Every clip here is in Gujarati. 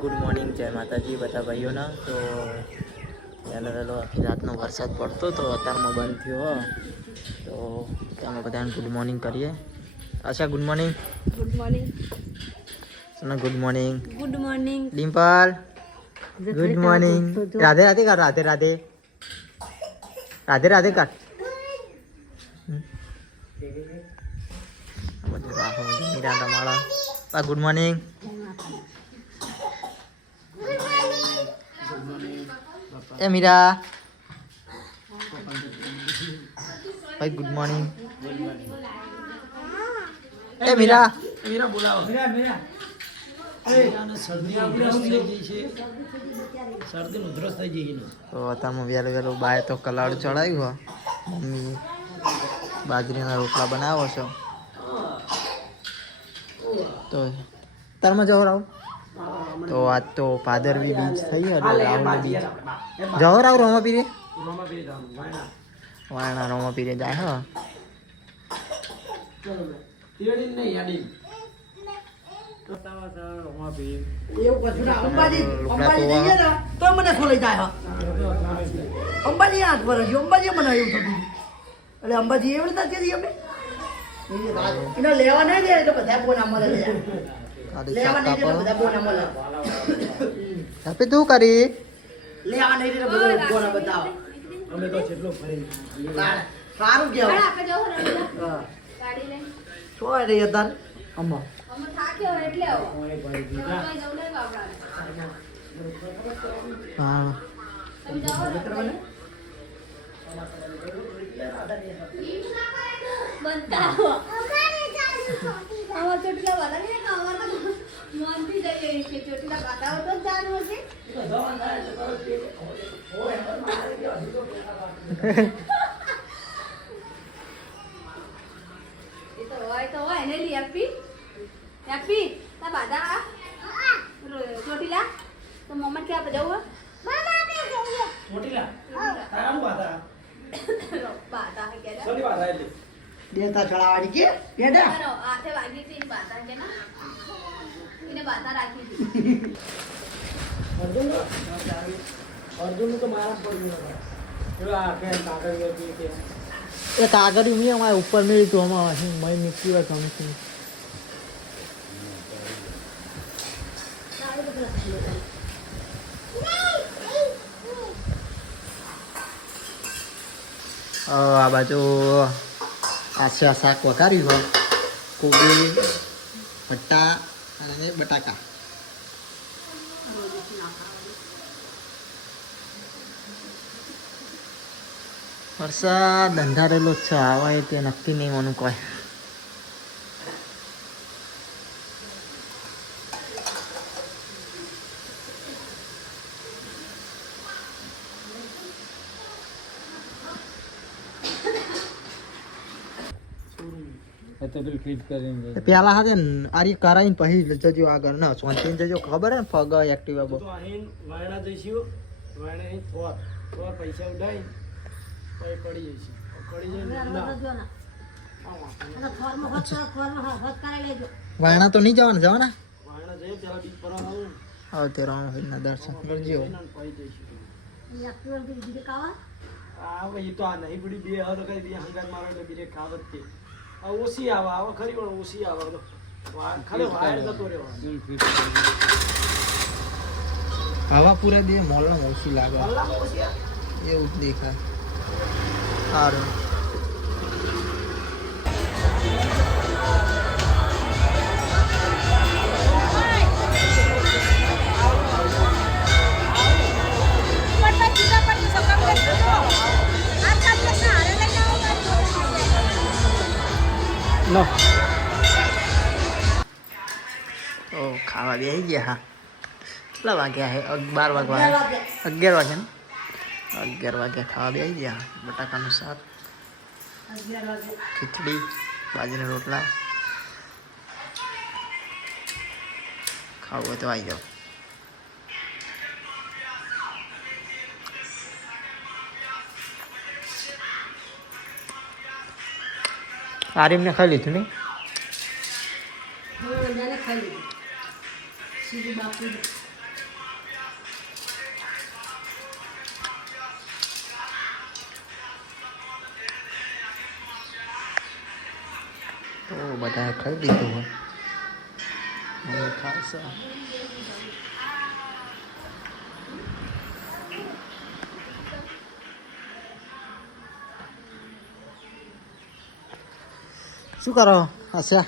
ગુડ મોર્નિંગ, જય માતાજી બધા ભાઈઓના. તો વહેલો વહેલો આખી રાતનો વરસાદ પડતો તો અત્યારમાં બંધ થયો. તો અમે બધાને ગુડ મોર્નિંગ કરીએ. Asha good morning. Good morning. Sona good morning. Good morning. Dimple good morning. Radhe Radhe કર. રાધે રાધે. રાધે રાધે કર. Rahul good morning. એ મીરા ભાઈ ગુડ મોર્નિંગ. એ મીરા મીરા બોલાવો. મીરા શરદી ઉધરસ થઈ ગઈ છે. શરદી ઉધરસ થઈ ગઈ છે. તો અત્યારમાં વહેલું વહેલું બાય તો કલાડ ચડાવ્યું. મમ્મી બાજરીના રોટલા બનાવો છો. તો તારમાં જવર આવું. તો આજ તો ભાદરવી બીજ થઈ એટલે રાવણ બીજ જવર આવ રોમાપીરે વાયણા રોમાપીરે જાય. હા અંબાજી 8 વર્ષ અંબાજી બનાવ્યું થતું એટલે અંબાજી એવી રીતે હતી અમે એને લેવા નહીં દે એટલે બધા ફોન અમારે લેવા નહીં દે બધા ફોન અમારે આપે તું કરી લેવા નહીં દે બધા ફોન બતાવ અમે તો જેટલો ફરી સારું કેવાય આપણે જવું ને ગાડી લઈ છોય રે યદાન અમ્મા અમે થાક્યો એટલે આવો કોઈ જવું ને બાપડા. હા તમે જાઓ ને બતાવો અમાર ચોટીલા વાળા ને અમાર તો મનથી જઈએ કે ચોટીલા બતાવો તો જાણવું છે. એ તો હોય ને લી હેપી તા બાદા ચોટીલા તો મમ્મા કે આપણે જવું મોટીલા તારાનું બાધા બાદા કે સોની બાધા એટલે દેતા ચડાવાડી કે બેટા આથે વાગી હતી બાતા કે ના એને બાતા રાખી હતી. અર્જુન તો મારા પડ્યું નતા એવા કે કાગળ કે એ કાગળ મેં અમારે ઉપર મેળ્યું હતું. અમારે મેં મૂકી હોય ગમતી. આ બાજુ આછા શાક વઘાર્યું હોય. કોબી ભટ્ટા અને બટાકા. વરસાદ અંધારેલો જ છે. આવે તે નક્કી નહીં મને કોઈ. પેલા હાથે આરી કરાઈને પછી જજો આગળ ના સોંતીને જજો. ખબર હે ને પગ એક્ટિવા બહુ તો અહીં વાયણા જઈશું વાયણા અહીં થોર પૈસા ઉડાઈ પછી પડી જઈશું પડી જઈને વાયણા તો નહીં જવાના. જવાના વાયણા જઈએ ત્યારે બીજ પર આવું હવે તે રામના દર્શન કરજો. પછી જઈશું આ ભાઈ તો આ નહીં પડી બે હર કઈ બે હંગાત મારો એટલે બીજે ખાવત તે ઓછી આવે આવે ખરી પણ ઓછી આવે તો ખાલી વાયર જતો રહેવાનો હવા પૂરા દે મોલમાં ઓછી લાગે કલાક ઓછી એવું જ દેખાય. સારું લો તો ખાવા બે આવી ગયા. હા કેટલા વાગ્યા છે? 12 વાગવા 11 વાગ્યા ને 11 વાગ્યા ખાવા બે આવી ગયા. બટાકાનું શાક, ખીચડી, બાજરીના રોટલા. ખાવું હોય તો આવી જાઓ. આરીમને ખાઈ લીધું નહીં? બધા ખાઈ દીધું હોય હવે ખાશે. શું કરો આશા?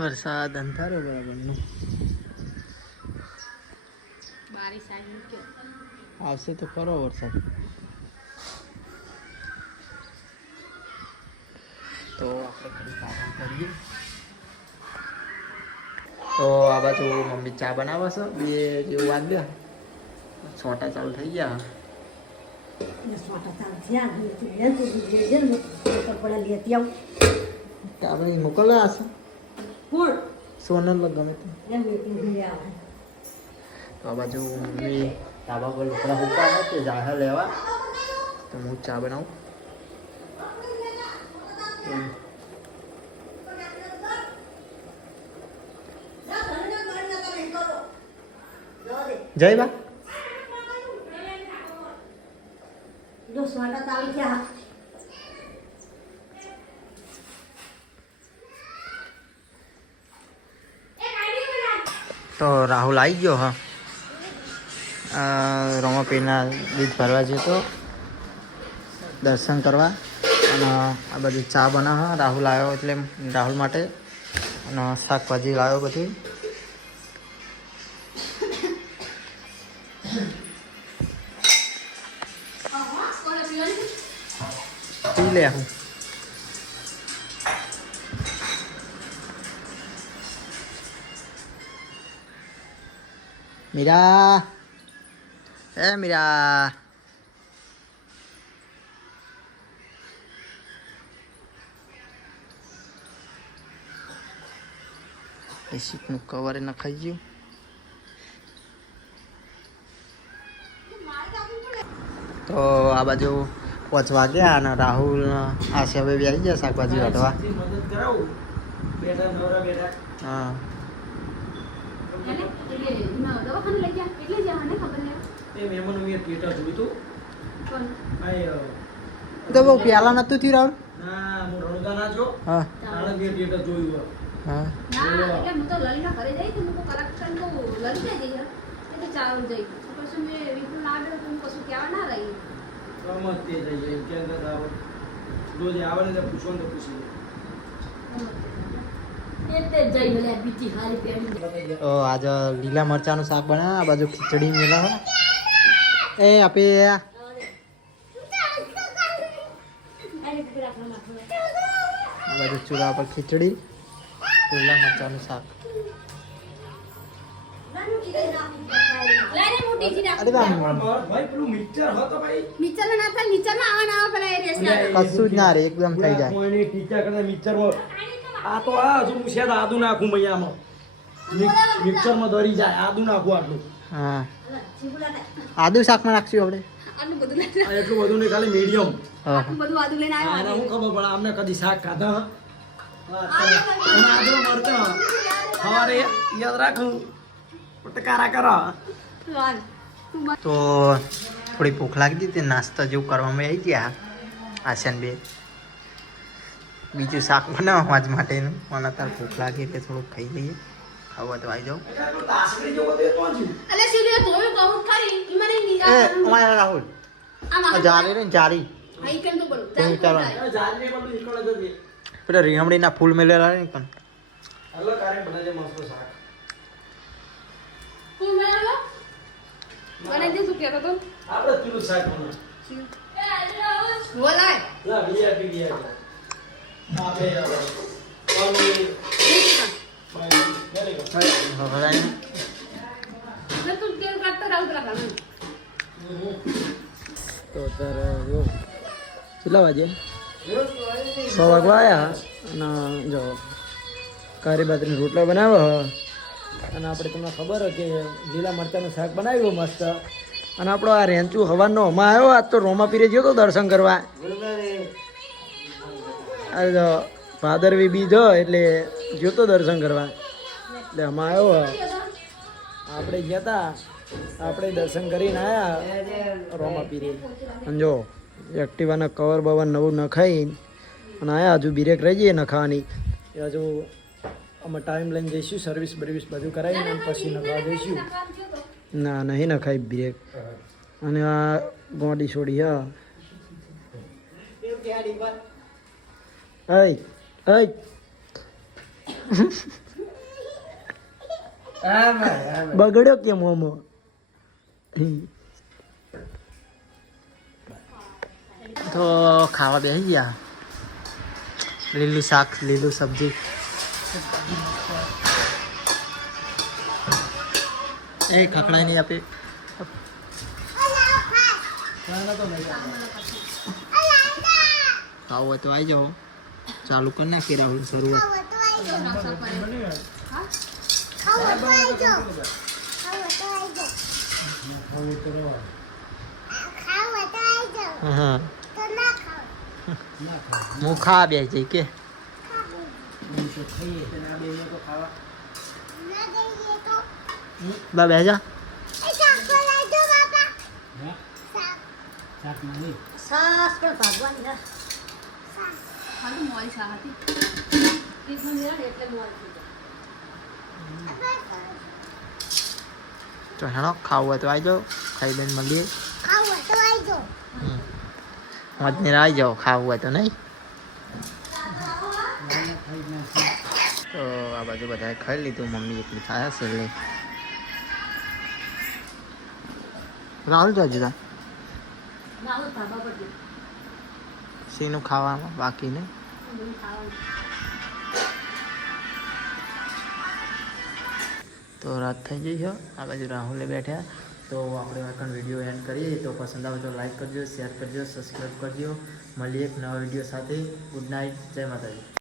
વરસાદ અંધારો બરાબરનું બારીશ આવી ગયો. આવશે તો ખરો વરસાદ. તો આપણે થોડીક આરામ કરીએ. તો આ બાજુ મમ્મી ચા બનાવે છે 2 જેવું વાગ્યા, છોટા ચાલુ થઈ ગયા. આપણે મોકલવા હશે સોનલ ગમે તે. તો આ બાજુ મમ્મી ધાબા પર લોકડા હુકા તે જાહે લેવા, તો હું ચા બનાવું. જય બા તો રાહુલ આવી ગયો. હા રોમાપીરના બીજ ભરવા જતો તો દર્શન કરવા, અને આ બધી ચા બનાવવા રાહુલ આવ્યો એટલે રાહુલ માટે, અને શાકભાજી લાવ્યો બધી. પી લે હું મીરા, એ મીરા સીટનું કવર નખાઈ ગયું. તો આ બાજુ 5 વાગ્યા અને રાહુલ આશા હવે આવી ગયા શાકભાજી કાઢવા. મદદ કરાવું બેઠા નવરા બેઠા. હા એટલે દવાખાને લઈ ગયા એટલે જ મને ખબર નહીં. એ મહેમાનો મેં થિયેટર જોયું હતું. પણ ભાઈ તો બહુ પહેલા નતું થયું રાહુલ. ના હું રણુદા ના છો. હા તાણે મેં થિયેટર જોયું. હા ના એટલે હું તો લલીના ઘરે જઈ તો હું કરેક્શન તો લલી જઈ એટલે ચાલુ જઈ પછી મેં વિપુલ ના આવ્યો તો હું કશું કહેવા ના રહી. સમજ તે થઈ જાય કેમ કે આવડ રોજ આવે ને પૂછવાનું તો પૂછી એટલે જઈ ભલે બીજી હારી પેડી. તો આજે લીલા મરચાનું શાક બનાવ્યા, આ બાજુ ખીચડી મેલા એ આપે. આ બાજુ ચૂલા પર ખીચડી, લીલા મરચાનું શાક. લારે મોટી જી અરે બા ભાઈ પેલું મિક્સર હતો ભાઈ નીચે ના થાય નીચે માં આવા પેલા એ રેસ કશું જ ના રે, એકદમ થઈ જાય. કોઈની ટીચર કરતા મિક્સરમાં આ તો આ હજુ હું શેદ આદુ નાખું મૈયામાં મિક્સરમાં દરી જાય આદુ નાખું આટલું. હા આદુ શાકમાં નાખશું આપણે. આટલું બધું લઈને આ એટલું બધું નહીં ખાલી મીડિયમ. હા આટલું બધું આદુ લઈને આને આવ્યો. હું ખબર પડે આમને કદી શાક ખાધા અને આદુ મરતા સવારે યાદ રાખું ટકારા કરો. વાલ તો થોડી ભૂખ લાગી હતી, નાસ્તા જેવું કરવામાં આવી ગયા આશાન બે. બીજું શાક બનાવવા જ માટેનું મને તાર ભૂખ લાગી એટલે થોડુંક ખાઈ લઈએ. ખાવા તો આવી જાઉં. તાસડી જેવો દેતો જ અલે સીધે ધોયું કહું ખરી ઈ મને ની એ અમારા રાહુલ આ જારી ને જારી આઈ કેમ તો બોલું તે વિચારવાનું. જાજને બધું નીકળે જતી પેલા રીંગણીના ફૂલ મેલેલા ને પણ હલો કારે બનાજે મસ્ત શાક. હું મે આવ્યો મને દે શું કહેતો તો આપણે પેલું શાક બનાવ બોલાય લા વીઆઈપી ગયા આ બે પાણી વેરી ગુડ. હળાય મેં તું કેમ કાટતો રાઉ પેલા કામ તો તારે કેટલા વાગે 6 વાગવા આવ્યા અને જો કારી બાજરીના રોટલા બનાવ્યો અને આપણે તમને ખબર હોય કે લીલા મરચાંનું શાક બનાવ્યું મસ્ત. અને આપણો આ રેંચુ હવાનો હમણાં આવ્યો આજ તો રોમાપીરે ગયો તો દર્શન કરવા. આ ભાદરવી બીજ હોય એટલે ગયો તો દર્શન કરવા એટલે હમણાં આવ્યો. આપણે ગયા હતા આપણે દર્શન કરીને આવ્યા રોમાપીરે. અને જો એક્ટિવાના કવર બવર નવું નખાઈ અને આયા હજુ બ્રેક રહી જઈએ નખાવાની એ હજુ અમે ટાઈમ લઈને જઈશું સર્વિસ બર્વિસ બધું કરાવીને પછી નખાવા જઈશું. ના નહીં નખાય બ્રેક અને આ ગોડી છોડી હા અય અય બગડ્યો કેમ મોમો તો ખાવા બેસી ગયા. લીલું શાક લીલું સબ્જી. એ ખખડાઈ નહીં આપે. ખાવું હોય તો આવી જાઓ. ચાલુ કરી નાખી રાહુલ શરૂઆત. હા હું ખા બે જઈ કે બા બે જા. સાસ પણ ભાગવાની છે. ખાલી મોડી શાહ હતી એટલે મોડી થઈ જાય. તો હેણો ખાવું હોય તો આવી જાઓ. ખાઈ બેન મળીએ. મજને આવી જાઓ ખાવું હોય તો નહીં. તો આ બાજુ બધાએ ખાઈ લીધું. મમ્મી એટલી ખાયા છે એટલે રાહુલ તો હજુ રાહુલ ધાબા પર ગયો. શીનું ખાવામાં બાકી નહીં. તો રાત થઈ ગઈ છે. આ બાજુ રાહુલે બેઠા. તો આપણે આ વિડીયો એન્ડ કરીએ. તો પસંદ આવે તો લાઈક કરજો, શેર કરજો, સબસ્ક્રાઈબ કરજો. મળીએ એક નવા વિડીયો સાથે. ગુડ નાઇટ, જય માતાજી.